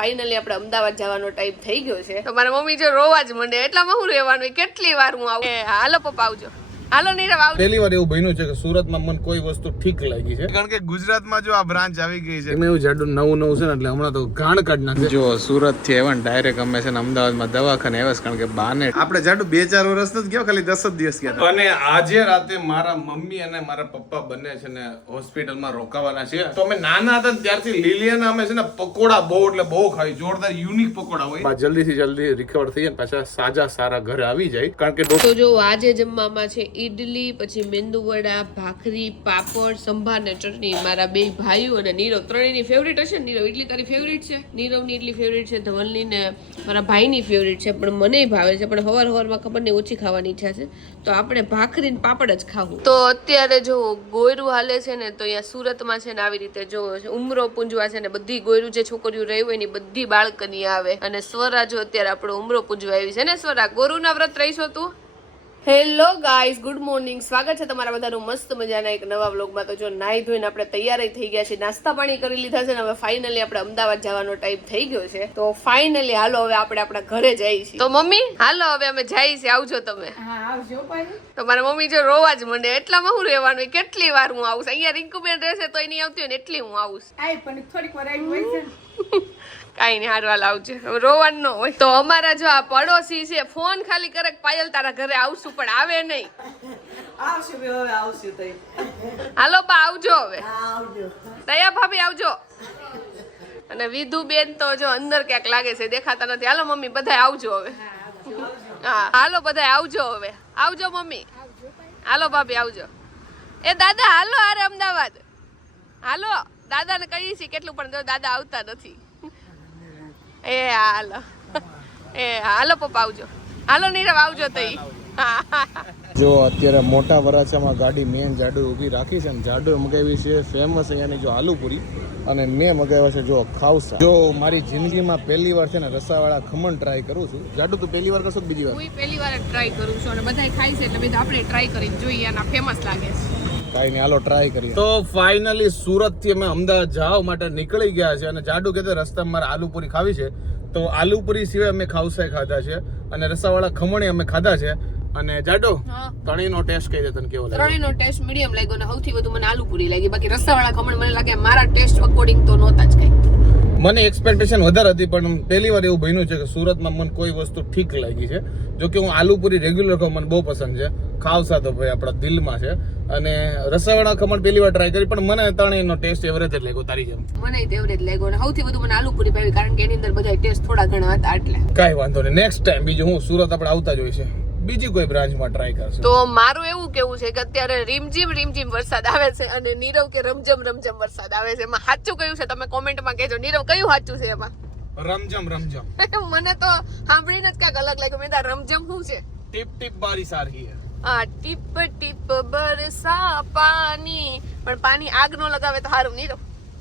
Finally આપણે અમદાવાદ જવાનો time થઈ ગયો છે. તો મારા મમ્મી જો રોવા જ મંડે, એટલામાં હું રહેવાનું, કેટલી વાર હું આવું? હાલો પપ્પા આવજો. હાલો નીરવ આવજો. પહેલી વાર એવું બન્યું છે કે સુરતમાં મને કોઈ વસ્તુ ઠીક લાગી છે. કારણ કે ગુજરાતમાં જો આ બ્રાન્ચ આવી ગઈ છે. એમાં એવું જાડું નવું નવું છે ને એટલે હમણાં તો ઘાણ કાઢ નાખે. જો સુરતથી આવ્યા ડાયરેક્ટ અમે છે ને અમદાવાદમાં દવાખાને આવ્યા કારણ કે બાને આપણે જાડું બે ચાર વર્ષ નથી ગયો ખાલી દસ જ દિવસ ગયા અને આજે રાતે મારા મમ્મી અને મારા પપ્પા બંને છે ને હોસ્પિટલમાં રોકાવાના છે. તો અમે નાના હતા ત્યારથી લીલિયાના અમે છે ને પકોડા બહુ એટલે બહુ ખાઈ. જોરદાર યુનિક પકોડા હોય. જલ્દી થી જલ્દી રિકવર થઈ જાય પાછા સાજા સારા ઘરે આવી જાય. કારણ કે તો જો આજે જમવામાં છે ઈડલી, પછી મેંદુવડા ભાખરી, પાપડ, સંભાર ને ચટણી. મારા બે ભાઈઓ અને નીરવ, ત્રણેયની ફેવરિટ હશે ને? નીરવ ઇડલી તારી ફેવરિટ છે? નીરવની ઇડલી ફેવરિટ છે, ધવલની ને મારા ભાઈની ફેવરિટ છે, પણ મને ભાવે છે, પણ હવાર હવારમાં ખબર નહીં, ઓછી ખાવાની ઈચ્છા છે. તો આપણે ભાખરી ને પાપડ જ ખાવું. તો અત્યારે જો ગોયરું હાલે છે ને, તો અહીંયા સુરતમાં છે ને આવી રીતે જો ઉમરો પૂંજવા છે ને, બધી ગોયરું જે છોકરીઓ રહ્યું હોય એની બધી બાળકની આવે. અને સ્વરા અત્યારે આપણો ઉમરો પૂંજવા આવી છે ને, સ્વરા, ગોરુના વ્રત રહીશો તું? Hello guys good morning. સ્વાગત છે તમારા બધાનું મસ્ત મજાના એક નવા વ્લોગમાં. તો જો નાહી ધોઈને આપણે તૈયાર થઈ ગયા છે નાસ્તા પાણી કરી લીધા છે ને હવે ફાઇનલી આપણે અમદાવાદ જવાનો ટાઈમ થઈ ગયો છે. તો ફાઇનલી હાલો હવે આપણે આપણા ઘરે જઈએ છીએ. તો મમ્મી હાલો હવે અમે જઈએ છીએ આવજો તમે. તો મારા મમ્મી જો રોવા જ મંડે એટલામાં હું રહેવાનું કેટલી વાર હું આવું અહીંયા રિંકુબેન રહેશે તો એની આવતી હોય ને એટલી હું આવું પણ થોડીક વાર આવી. કાંઈ નહીં હારવા લાવજે રોવાનું ન હોય. તો અમારા જો આ પડોશી છે ફોન ખાલી કરે પાયલ તારા ઘરે આવશું પણ આવે નહીં. આવશું બે હવે આવશું તઈ. હાલો બા આવજો હવે. આવજો. દયા ભાભી આવજો. અને વિધુ બેન તો જો અંદર ક્યાંક લાગે છે દેખાતા નથી. હાલો મમ્મી બધા આવજો હવે. હા હાલો બધાય આવજો હવે. આવજો મમ્મી. હાલો ભાભી આવજો. એ દાદા હાલો અરે અમદાવાદ. હાલો દાદાને કહીએ છીએ કેટલું પણ જો દાદા આવતા નથી. એ હાલો. એ હાલો પપ્પા આવજો. હાલો નીરવ આવજો તઈ. જો અત્યારે મોટા વરાછામાં ગાડી મેન જાડુ ઊભી રાખી છે ને જાડુ મગાવી છે ફેમસ અહીંયાની જો આલુપુરી. અને મેં મગાવ્યા છે જો ખાવસા જો મારી જિંદગીમાં પહેલી વાર છે ને રસાવાળા ખમણ ટ્રાય કરું છું. જાડુ તું પહેલી વાર કરશો બીજી વાર? હું પહેલી વાર ટ્રાય કરું છું અને બધાય ખાય છે એટલે બધા આપણે ટ્રાય કરીને જોઈએ આના ફેમસ લાગે છે. કાઈ નહીં હાલો ટ્રાય કરીએ. તો ફાઇનલી સુરતથી અમે અમદાવાદ જવા માટે નીકળી ગયા છે અને જાડુ કહેતો રસ્તામાં મારે આલુપુરી ખાવી છે. તો આલુપુરી સિવાય અમે ખાઉસાઈ ખાધા છે અને રસાવાળા ખમણી અમે ખાધા છે. અને જાડો હા. ત્રણેયનો ટેસ્ટ કહી દે તને કેવો લાગે ત્રણેયનો ટેસ્ટ મીડિયમ લાગ્યો અને સૌથી વધુ મને આલુપુરી લાગી. બાકી રસાવાળા ખમણ મને લાગે મારા ટેસ્ટ અકોર્ડિંગ તો નહોતા જ કઈ. મને એક્સપેક્ટેશન વધારે હતી પણ પહેલી વાર એવું બન્યું છે કે સુરતમાં મને કોઈ વસ્તુ ઠીક લાગી છે. જો કે હું આલુપુરી રેગ્યુલર ખાઉં મને બહુ પસંદ છે. ખાવસા તો ભાઈ આપણા દિલમાં છે. અને રસાવાળા ખમણ પહેલી વાર ટ્રાય કરી પણ મને ત્રણેયનો ટેસ્ટ એવરેજ જ લાગ્યો તારી જેમ. મને એવરેજ લાગ્યો અને સૌથી વધુ મને આલુપુરી ભાવી કારણ કે એની અંદર બધા ટેસ્ટ થોડા ઘણા હતા એટલે. કાંઈ વાંધો નહીં. નેક્સ્ટ ટાઈમ બીજું હું સુરત આપણે આવતા જ હોય છે. બીજી કોઈ બ્રાન્ચમાં ટ્રાય કરશે? તો મારું એવું કેવું છે કે અત્યારે રીમઝીમ રીમઝીમ વરસાદ આવે છે અને નીરવ કે રમઝમ રમઝમ વરસાદ આવે છે. એમાં સાચું કયું છે? તમે કોમેન્ટમાં કહેજો. નીરવ કયું સાચું છે એમાં? રમઝમ રમઝમ. મને તો સાંભળીને જ કાંઈક અલગ લાગ્યું. મેં રમઝમ શું છે? ટીપ ટીપ બારી સારી હે હા ટીપ ટીપ બરસા પાણી પણ પાણી આગ નો લગાવે તો સારું નહીં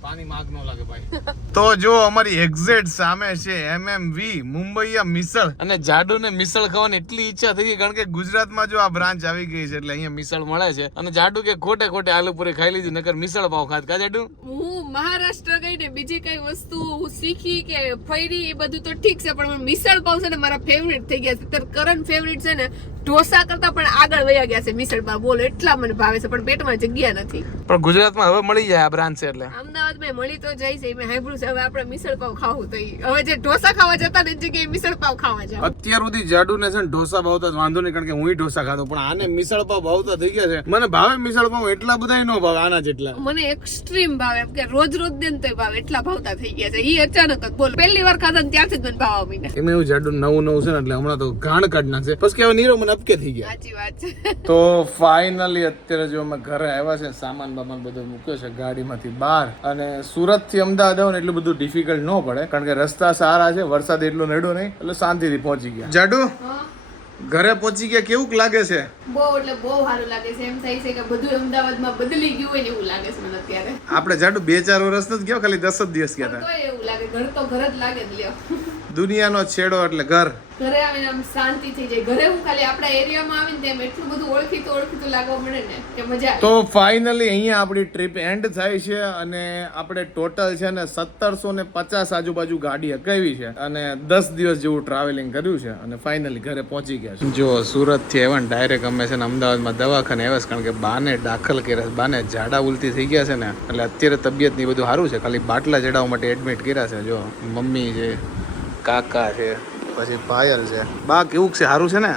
પાણી માગ ન લાગે ભાઈ. તો જો અમારી એક્ઝેટ સામે છે એમએમવી મુંબઈયા મિસળ. અને જાડુ ને મિસળ ખાવાની એટલી ઈચ્છા થઈ ગઈ કારણ કે ગુજરાતમાં જો આ બ્રાન્ચ આવી ગઈ છે એટલે અહીંયા મિસળ મળે છે. અને જાડુ કે ખોટે ખોટે આલુપુરી ખાઈ લીધી નકર મિસળ પાવ ખાત. કા જાડુ? હું મહારાષ્ટ્ર ગઈ ને બીજી કઈ વસ્તુ હું શીખી કે ફરી એ બધું તો ઠીક છે પણ મિસળ પાવ છે ને મારા ફેવરેટ થઈ ગયા છે. અત્યારે કરંટ ફેવરેટ છે ને ઢોસા કરતા પણ આગળ વયા ગયા છે મિસળ પાવ. બોલ એટલા મને ભાવે છે પણ પેટમાં જગ્યા નથી. પણ ગુજરાતમાં હવે મળી જાય આ બ્રાન્ચ છે એટલે. અમદાવાદ મેં મળી તો જાય છે. મેં સાંભળ્યું છે. હવે આપણે મિસળ પાવ ખાવું તો હવે જે ઢોસા ખાવા જતા ને જગ્યાએ મિસળ પાવ ખાવા જાવ. અત્યાર સુધી જાડુ ને છે ને ઢોસા ભાવતા વાંધો નહીં કારણ કે હું ઢોસા ખાતો પણ આને મિસળ પાવ ભાવતા થઈ ગયા છે. મને ભાવે મિસળ પાવ એટલા બધા ન ભાવે આના જેટલા. મને એક્સ્ટ્રીમ ભાવે એમ કે રોજ રોજ દિન તો ભાવે એટલા ભાવતા થઈ ગયા છે. ઈ અચાનક જ બોલ. પહેલી વાર ખાધા ને ત્યારથી જ મને ભાવવા માંડ્યા એમાં એવું જાડુ નવું નવું છે ને એટલે હમણાં તો ઘાણ કાઢ નાખશે. પછી કેવા નીરો મને અપકે થઈ ગયા. સાચી વાત છે. તો ફાઇનલી અત્યારે જો અમે ઘરે આવ્યા છે સામાન બામાન બધો મૂક્યો છે ગાડીમાંથી બહાર અને સુરતથી અમદાવાદ આવો ને એટલું બધું ડિફિકલ્ટ ન પડે કારણ કે રસ્તા સારા છે વરસાદ એટલો નડ્યો નહીં એટલે શાંતિથી પહોંચી ગયા. જાડુ ઘરે પહોંચી ગયા કેવું લાગે છે? બહુ એટલે બહુ સારું લાગે છે. એમ થાય છે કે બધું અમદાવાદમાં બદલી ગયું હોય એવું લાગે છે મને અત્યારે. આપણે જાડુ બે ચાર વર્ષ નથી ગયો ખાલી દસ જ દિવસ ગયા હતા. એવું લાગે ઘર તો ઘર જ લાગે જ લ્યો. દુનિયાનો છેડો એટલે ઘર. ઘરે આવીને આમ શાંતિ થઈ જાય. ઘરે હું ખાલી આપણા એરિયામાં આવીને તેમ એટલું બધું ઓળખીતું ઓળખીતું લાગવા મળે ને કે મજા તો ફાઇનલી અહીંયા આપણી ટ્રીપ એન્ડ થાય છે અને આપણે ટોટલ છે ને સત્તરસો ને પચાસ આજુબાજુ ગાડી હકાવી છે અને દસ દિવસ જેવું ટ્રાવેલિંગ કર્યું છે અને ફાઇનલી ઘરે પહોંચી ગયા છે. જો સુરતથી આવ્યા ડાયરેક્ટ અમે છે ને અમદાવાદમાં દવાખાને આવ્યા છે કારણ કે બાને દાખલ કર્યા છે બાને ઝાડા ઉલટી થઈ ગયા છે ને એટલે અત્યારે તબિયત ને બધું સારું છે ખાલી બાટલા ચડાવવા માટે એડમિટ કર્યા છે. જો મમ્મી છે કાકા છે. પછી પાયલ છે. બા કેવું છે? સારું છે ને?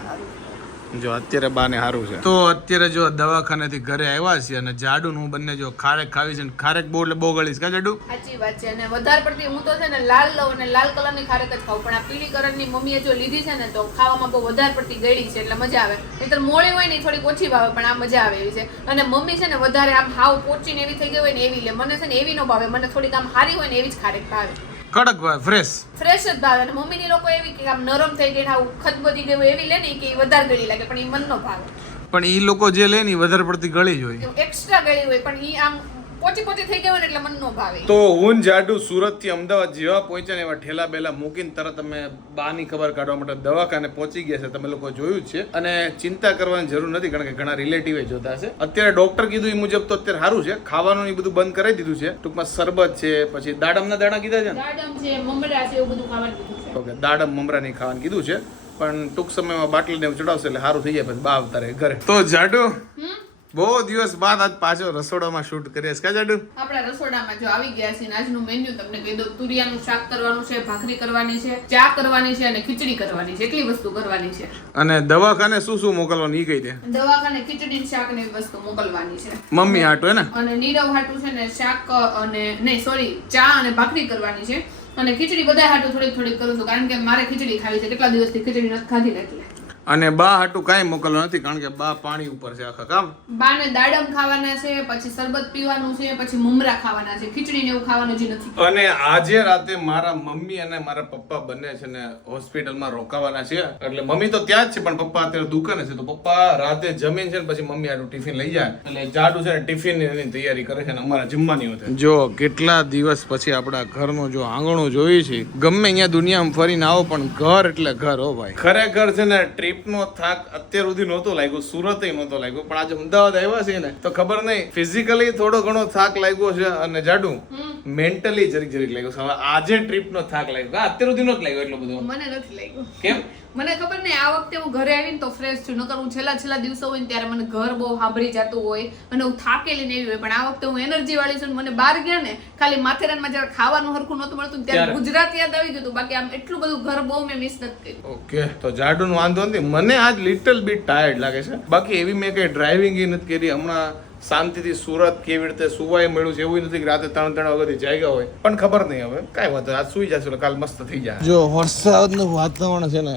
જો અત્યારે બાને સારું છે. તો અત્યારે જો દવાખાનેથી ઘરે આવ્યા છીએ અને જાડુ હું બંને જો ખારેક ખાવી છે ને ખારેક બહુ એટલે બહુ ગળીશ. કા જાડુ? સાચી વાત છે. અને વધારે પડતી હું તો છે ને લાલ લઉં અને લાલ કલરની ખારેક જ ખાઉં. પણ આ પીળી કલરની મમ્મીએ જો લીધી છે ને તો ખાવામાં બહુ વધારે પડતી ગળી છે એટલે મજા આવે. નહીતર મોળી હોય ને થોડી ઓછી ભાવે પણ આ મજા આવે એવી છે. અને મમ્મી છે ને વધારે આમ હાવ પોચીને એવી થઈ ગઈ હોય ને એવી લે. મને છે ને એવી ન ભાવે. મને થોડીક આમ હારી હોય ને એવી જ ખારેક ભાવે. કડક ભાઈ ફ્રેશ ફ્રેશ જ ભાવે. અને મમ્મીની લોકો એવી કે આમ નરમ થઈ ગઈ ને આવું ખદબદી બધી ગયું એવી લે ને કે વધારે ગળી લાગે પણ એ મન ન ભાવે. પણ એ લોકો જે લે ને ઈ વધારે પડતી ગળી જ હોય. એક્સ્ટ્રા ગળી હોય પણ એ આમ પોચી પોચી થઈ ગઈ એટલે મન નો ભાવે. તો હું જાડુ સુરતથી અમદાવાદ જેવા પહોંચ્યા ને એવા ઠેલા બેલા મૂકીને તરત અમે બાની ખબર કાઢવા માટે દવાખાને પહોંચી ગયા છે. તમે લોકો જોયું છે. અને ચિંતા કરવાની જરૂર નથી કારણ કે ઘણા રિલેટિવ જોતા છે અત્યારે ડોક્ટર કીધું એ મુજબ તો અત્યારે સારું છે. ખાવાનું એ ઈ બધું બંધ કરાવી દીધું છે. ટૂંકમાં શરબત છે પછી દાડમના દાણા કીધા છે ને? દાડમ છે મમરા છે એવું બધું ખાવાનું કીધું છે. ઓકે દાડમ મમરા નહીં ખાવાનું કીધું છે. પણ ટૂંક સમયમાં બાટલીને એવું ચડાવશે એટલે સારું થઈ જાય પછી બા આવતા રહે ઘરે. તો જાડુ હમ? બહુ દિવસ બાદ આજ પાછો રસોડામાં શૂટ કરીએ છે કાજાડુ આપણા રસોડામાં જો આવી ગયા છે આજનું મેન્યુ તમને કહી દઉં તુરિયાનું શાક કરવાનું છે ભાખરી કરવાની છે ચા કરવાની છે અને ખીચડી કરવાની છે. એટલી વસ્તુ કરવાની છે. અને દવાખાને શું શું મોકલવાનું ઈ કહી દે. દવાખાને ખીચડી શાક ને વસ્તુ મોકલવાની છે. મમ્મી હાટો ને? અને નીરવ હાટુ છે ને શાક અને નહીં સોરી ચા અને ભાખરી કરવાની છે. અને ખીચડી બધા હાટું થોડીક થોડીક કરું છું કારણ કે મારે ખીચડી ખાવી છે. કેટલા દિવસથી ખીચડી નથી ખાધી એટલે. અને બા હાટું કાંઈ મોકલવાનું નથી કારણ કે બા પાણી ઉપર છે આખા કામ. બાને દાડમ ખાવાના છે પછી શરબત પીવાનું છે પછી મમરા ખાવાના છે ખીચડી ને એવું ખાવાનું જે નથી. અને આજે રાતે મારા મમ્મી અને મારા પપ્પા બંને છે ને હોસ્પિટલમાં રોકાવાના છે. એટલે મમ્મી તો ત્યાં જ છે પણ પપ્પા અત્યારે દુકાને છે તો પપ્પા રાતે જમીન છે ને પછી મમ્મી આટલું ટિફિન લઈ જાય. એટલે જાડુ છે ને ટિફિનની તૈયારી કરે છે ને અમારા જમવાની હોય જો કેટલા દિવસ પછી આપણા ઘરનું જો આંગણું જોયું છે ગમે અહીંયા દુનિયામાં ફરીને આવો પણ ઘર એટલે ઘર હો ભાઈ. ખરેખર છે ને ટ્રીપનો થાક અત્યાર સુધી નહોતો લાગ્યો સુરત નહોતો લાગ્યો. પણ આજે અમદાવાદ આવ્યા છે ને તો ખબર નહીં ફિઝિકલી થોડો ઘણો થાક લાગ્યો છે અને જાડુ મેન્ટલી જરીક જરીક લાગ્યો છે. હવે આજે ટ્રીપનો થાક લાગ્યો. અત્યાર સુધી નહોતો લાગ્યો એટલો બધો. મને નથી લાગ્યું. કેમ? મને ખબર નહીં આ વખતે હું ઘરે આવીને તો ફ્રેશ છું. નકર હું છેલ્લા છેલ્લા દિવસો હોય ને ત્યારે મને ઘર બહુ સાંભળી જતું હોય અને હું થાકેલી ને એવી હોય. પણ આ વખતે હું એનર્જી વાળી છું મને બહાર ગયા ને ખાલી માથેરાનમાં જયારે ખાવાનું હરખું નહોતું મળતું ત્યારે. ગુજરાત યાદ આવી ગયું બાકી આમ એટલું બધું ઘર બહુ મેં મિસ નથી કર્યું. ઓકે તો જાડું વાંધો નથી. મને આજ લિટલ બીટ ટાયર્ડ લાગે છે. બાકી એવી મેં કઈ ડ્રાઇવિંગ નથી કરી. હમણાં શાંતિથી સુરત કેવી રીતે સુવાય મળ્યું છે એવું નથી કે રાતે ત્રણ ત્રણ વાગ્યાથી જાગ્યા હોય. પણ ખબર નહીં હવે. કાંઈ વાંધો. આજ સુઈ જશે કાલ મસ્ત થઈ જાય. જો વરસાદનું વાતાવરણ છે ને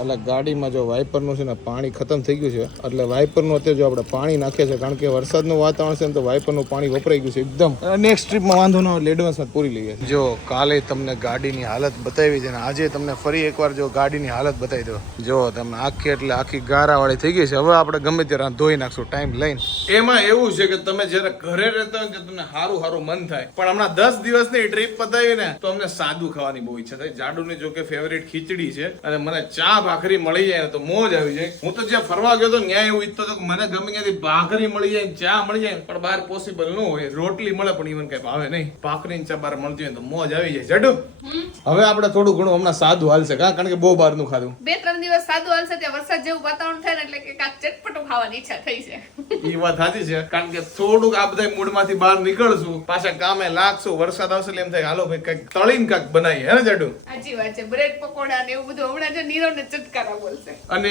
એટલે ગાડીમાં જો વાઇપરનું છે ને પાણી ખતમ થઈ ગયું છે એટલે વાઇપરનું અત્યારે જો આપણે પાણી નાખીએ છીએ કારણ કે વરસાદનું વાતાવરણ છે ને તો વાઇપરનું પાણી વપરાઈ ગયું છે એકદમ. નેક્સ્ટ ટ્રીપમાં વાંધો ન હોય એડવાન્સમાં પૂરી લઈએ. જો કાલે તમને ગાડીની હાલત બતાવી છે ને આજે તમને ફરી એકવાર જો ગાડીની હાલત બતાવી દો જો તમે આખી એટલે આખી ગારાવાળી થઈ ગઈ છે. હવે આપણે ગમે ત્યારે ધોઈ નાખશું ટાઈમ લઈને. એમાં એવું છે કે તમે જ્યારે ઘરે રહેતા હોય તમને સારું સારું મન થાય. પણ હમણાં દસ દિવસની ટ્રીપ પતાવીને તો અમને સાદું ખાવાની બહુ ઈચ્છા થાય. જાડુની જો કે ફેવરેટ ખીચડી છે અને મને ચા ભાખરી મળી જાય તો મોજ આવી જાય. હું તો જ્યાં ફરવા ગયો તો ત્યાં એવું ઈચ્છતો મને ગમે ત્યાંથી ભાખરી મળી જાય ચા મળી જાય પણ બહાર પોસિબલ ન હોય. રોટલી મળે પણ ઈવન કઈ ભાવે નહીં. ભાખરી ચા બહાર મળતી હોય તો મોજ આવી જાય. જાડુ. હવે આપણે થોડું ઘણું હમણાં સાદું હાલશે. કારણ કે બહુ બહારનું ખાધું. બે ત્રણ દિવસ સાદું હાલશે ત્યાં વરસાદ જેવું વાતાવરણ થાય ને એટલે કે કાંઈક ચટપટું ખાવાની ઈચ્છા થઈ છે. એ વાત સાચી છે કારણ કે થોડુંક આ બધા મૂડમાંથી બહાર નીકળશું પાછા કામે લાગશું વરસાદ આવશે એટલે એમ થાય હાલો ભાઈ કંઈક તળીને કાંઈક બનાવીએ હે ને જાડુ? સાચી વાત છે બ્રેડ પકોડા ને એવું બધું હમણાં જો નીરવ ને ચટકારા બોલશે. અને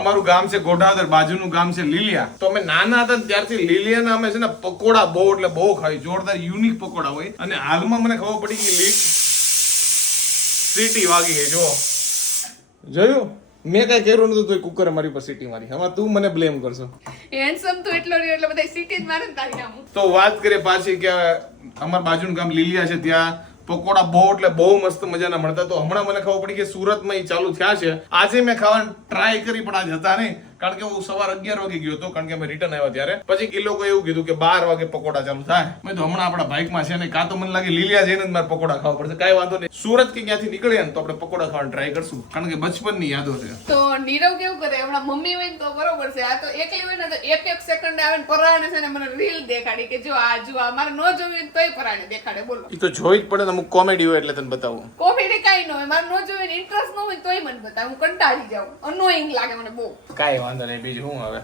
અમારું ગામ છે ગોઢાદર બાજુનું ગામ છે લીલિયા. તો અમે નાના હતા ત્યારથી લીલિયાના અમે છે ને પકોડા બહુ એટલે બહુ ખાઈ જોરદાર યુનિક પકોડા હોય. અને હાલમાં મને ખબર પડી કે સીટી વાગી ગઈ જો જોયું? મેં કઈ કર્યું નતું તોય કુકરે મારી પર સીટી મારી. હવે તું મને બ્લેમ કરશો. હેન્ડસમ તો એટલો રહ્યો એટલે બધા સીટી જ મારે તારી નામ. તો વાત કરીએ પાછી કે અમાર બાજુનું ગામ લીલિયા છે ત્યાં પકોડા બહુ એટલે બહુ મસ્ત મજાના મળતા. તો હમણાં મને ખબર પડી કે સુરતમાં એ ચાલુ થયા છે. આજે મેં ખાવાનું ટ્રાય કરી પણ આજ હતા નહીં. કારણ કે હું સવાર અગિયાર વાગે ગયો હતો કારણ કે અમે રિટર્ન આવ્યા ત્યારે. પછી એ લોકો એવું કીધું કે બાર વાગે પકોડા ચાલુ થાય. મેં તો હમણાં આપણા બાઇકમાં છે ને કાં તો મને લાગે લીલિયા જઈને જ મારે પકોડા ખાવા પડશે. કાંઈ વાંધો નહીં. સુરત કે ક્યાંથી નીકળીએ ને તો આપણે પકોડા ખાવાનું ટ્રાય કરશું. કારણ કે બચપનની યાદો છે. તો નીરવ કેવું કરે? હમણાં મમ્મી હોય ને તો બરોબર છે. આ તો એકલી હોય ને તો એક એક સેકન્ડ આવે ને પરાણે છે ને મને રીલ દેખાડી કે જો આ જો આ મારે ન જોવી હોય ને તોય પરાણે દેખાડે. બોલો. એ તો જોઈ જ પડે ને અમુક કોમેડી હોય એટલે તને બતાવું. કોમેડી કઈ ન હોય. મારે ન જોવી ને ઇન્ટરેસ્ટ ન હોય તોય મને બતાવે. હું કંટાળી જાઉં. અનોઈંગ લાગે મને બહુ. કાંઈ વાંધો નહીં બીજું શું હવે?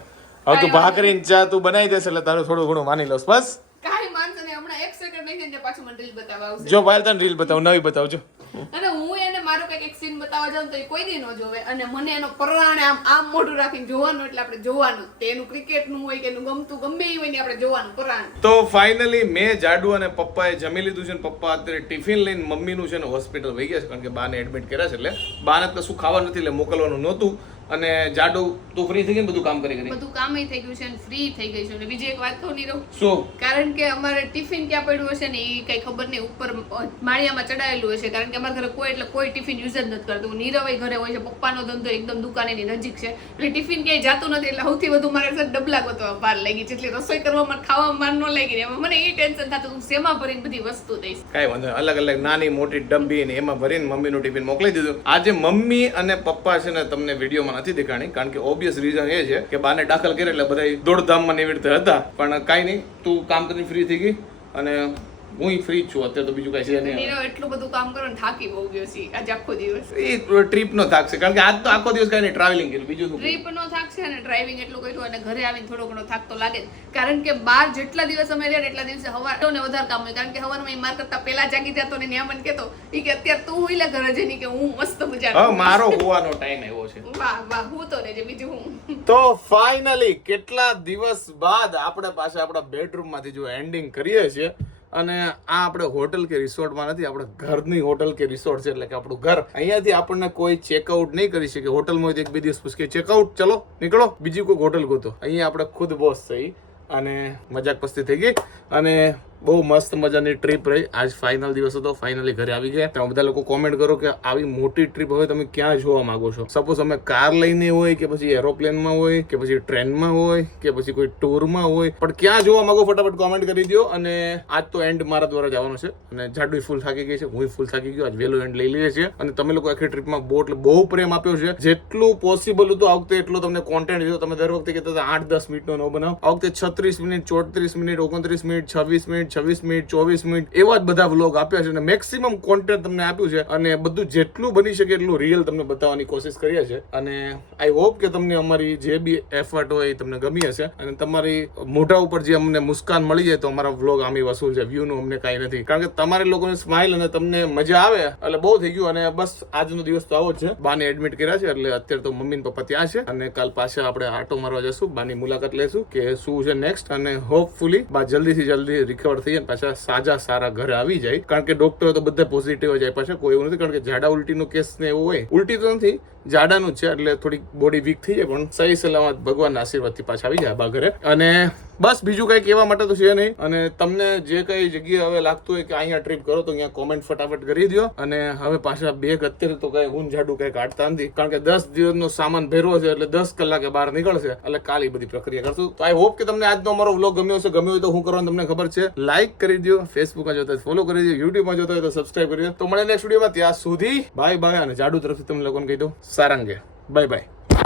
હવે તું ભાખરી ચા તું બનાવી દેશે એટલે તારું થોડું ઘણું માની લઉં બસ. કાંઈ માનશે નહીં હમણાં એક સેકન્ડ નહીં ને પાછું મને રીલ બતાવવા આવશે. જો ભાઈ તને રીલ બતાવું નવી બતાવજો અને હું એને મારું કંઈક એક સીન બતાવવા જાઉં તો એ કોઈ દી ન જોવે. અને મને એનો પરાણે આમ આમ મોઢું રાખીને જોવાનું એટલે આપણે જોવાનું. તે એનું ક્રિકેટનું હોય કે એનું ગમતું ગમે એ હોય ને આપણે જોવાનું પરાણે. તો ફાઇનલી મેં જાડુ અને પપ્પાએ જમી લીધું છે ને પપ્પા અત્યારે ટિફિન લઈને મમ્મીનું છે ને હોસ્પિટલ વહી ગયા છે કારણ કે બાને એડમિટ કર્યા છે એટલે બાને કશું ખાવા નથી એટલે મોકલવાનું નહોતું. અને જાડુ તો ફ્રી થઈ ગઈ બધું કામ કરી કરી? બધું કામ થઈ ગયું છે અને ફ્રી થઈ ગઈ છે. અને બીજી એક વાત કહું નીરવ શું? કારણ કે અમારે ટિફિન ક્યાં પડ્યું હશે ને એ કઈ ખબર નહીં ઉપર માળિયામાં ચડાયેલું હશે કારણ કે અમારા ઘરે કોઈ એટલે કોઈ ટિફિન યુઝ જ નથી કરતું. નીરવ ઘરે હોય છે પપ્પાનો ધંધો એકદમ દુકાનેની નજીક છે એટલે ટિફિન ક્યાંય જાતું નથી એટલે સૌથી વધુ મારે છે ડબલા ગોતવા લાગી છે. એટલે રસોઈ કરવામાં ખાવામાં ન લાગી એમાં મને એ ટેન્શન થતું હું શેમાં ભરીને બધી વસ્તુ દઈશ? કાંઈ વાંધો અલગ અલગ નાની મોટી ડબ્બી ને એમાં ભરીને મમ્મીનું ટિફિન મોકલી દીધું. આજે મમ્મી અને પપ્પા છે ને તમને વિડીયોમાં નથી દેખાણી, કારણ કે ઓબ્વિયસ રીઝન એ છે કે બાને દાખલ કરે એટલે બધા દોડધામમાં ને એવી રીતે હતા. પણ કાંઈ નહીં, તું કામ કરીને ફ્રી થઈ ગઈ અને હું ફ્રી છું અત્યારે તો બીજું કઈ છે નહીં. એટલું બધું કામ કરો ને થાકી બહુ ગયો છે આજે આખો દિવસ. એ ટ્રીપનો થાક છે કારણ કે આજ તો આખો દિવસ કઈ ટ્રાવેલિંગ કર્યું બીજું ટ્રીપ નો થાક છે અને ડ્રાઇવિંગ એટલું કર્યું અને ઘરે આવીને થોડો ઘણો થાક તો લાગે કારણ કે બાર જેટલા દિવસ અમે રહ્યા ને એટલા દિવસે હવાર ને વધારે કામ હોય. કારણ કે હવારમાં માર કરતા પહેલા જાગી જતો ને ત્યાં મને ઈ કે અત્યારે તું હોય લે ઘરે જઈને કે હું મસ્ત મજા હા મારો હોવાનો ટાઈમ આવ્યો છે. વાહ વાહ હું તો રહેજે બીજું હું. તો ફાઇનલી કેટલા દિવસ બાદ આપણે પાછા આપણા બેડરૂમમાંથી જો એન્ડિંગ કરીએ છીએ અને આ આપણે હોટલ કે રિસોર્ટમાં નથી, આપણે ઘરની હોટલ કે રિસોર્ટ છે એટલે કે આપણું ઘર. અહીંયાથી આપણને કોઈ ચેકઆઉટ નહીં કરી શકે. હોટલમાં તો એક બે દિવસ પૂછકે ચેકઆઉટ ચલો, નીકળો. બીજી કોઈ હોટલ ગોતો. અહીંયા આપણે ખુદ બોસ થઈ અને મજાક પસ્તી થઈ ગઈ. અને બહુ મસ્ત મજાની ટ્રીપ રહી. આજ ફાઇનલ દિવસ હતો ફાઇનલી ઘરે આવી ગયા. તમે બધા લોકો કોમેન્ટ કરો કે આવી મોટી ટ્રીપ હવે તમે ક્યાં જોવા માંગો છો? સપોઝ અમે કાર લઈને હોય કે પછી એરોપ્લેનમાં હોય કે પછી ટ્રેનમાં હોય કે પછી કોઈ ટૂરમાં હોય, પણ ક્યાં જોવા માંગો ફટાફટ કોમેન્ટ કરી દો અને આજ તો એન્ડ મારા દ્વારા જવાનો છે. અને જાડુ ફૂલ થાકી ગઈ છે. હું ફૂલ થાકી ગયો. આજ વહેલો એન્ડ લઈ લઈએ છીએ. અને તમે લોકો આખી ટ્રીપમાં બહુ એટલે બહુ પ્રેમ આપ્યો છે. જેટલું પોસિબલ હતું આ વખતે એટલો તમને કોન્ટેન્ટ દીધો. તમે દર વખતે કહેતા હતા આઠ દસ મિનિટનો ન બનાવો. આ વખતે છત્રીસ મિનિટ ચોત્રીસ મિનિટ ઓગણત્રીસ મિનિટ છવ્વીસ મિનિટ છવ્વીસ મિનિટ, ચોવીસ મિનિટ એવા જ બધા વ્લોગ આપ્યા છે અને મેક્સિમમ કોન્ટેન્ટ તમને આપ્યું છે અને બધું જેટલું બની શકે એટલું રિયલ તમને બતાવવાની કોશિશ કરીએ છીએ. અને આઈ હોપ કે તમને અમારી જે બી એફર્ટ હોય એ તમને ગમી હશે. અને તમારી મોઢા ઉપર જે અમને મુસ્કાન મળી જાય તો અમારા વ્લોગ આમી વસૂલ છે. વ્યૂનું અમને કાંઈ નથી. કારણ કે તમારે લોકોને સ્માઇલ અને તમને મજા આવે એટલે બહુ થઈ ગયું. અને બસ આજનો દિવસ તો આવો જ છે. બાને એડમિટ કર્યા છે એટલે અત્યારે તો મમ્મી પપ્પા ત્યાં છે. અને કાલ પાછા આપણે આટો મારવા જશું. બાની મુલાકાત લેશું કે શું છે નેક્સ્ટ અને હોપફુલી બા જલ્દીથી જલ્દી રિકવર થઈ જાય પાછા સાજા સારા ઘરે આવી જાય. કારણ કે ડોક્ટરો તો બધા પોઝિટિવ જ આપ્યા કોઈ એવું નથી. કારણ કે જાડા ઉલટીનો કેસ ને એવું હોય. ઉલટી તો નથી, જાડાનું છે, એટલે થોડીક બોડી વીક થઈ જાય, પણ સહી સલામત ભગવાનના આશીર્વાદથી પાછા આવી જાય ઘરે. અને બસ બીજું કંઈ કહેવા માટે તો છે નહીં. અને તમને જે કઈ જગ્યાએ હવે લાગતું હોય કે અહીંયા ટ્રીપ કરો, તો અહીંયા કોમેન્ટ ફટાફટ કરી દો અને હવે પાછા બે અત્યારે તો કઈ હું ઝાડું કઈ કાઢતા નથી. કારણ કે દસ દિવસનો સામાન ભેરવો છે, એટલે દસ કલાકે બહાર નીકળશે. એટલે કાલી બધી પ્રક્રિયા કરશું. તો આઈ હોપ કે તમને આજનો અમારો વ્લોગ ગમ્યો હશે. ગમ્યો હોય તો હું કરવાનું તમને ખબર છે. લાઈક કરી દો ફેસબુકમાં જોતા ફોલો કરી દો યુટ્યુબમાં જોતા હોય તો સબસ્ક્રાઇબ કરી દો તો મળે નેક્સ્ટ વિડીયોમાં ત્યાં સુધી બાય બાય અને જાડુ તરફથી તમને લોકોને કહી દો સારંગે. Bye bye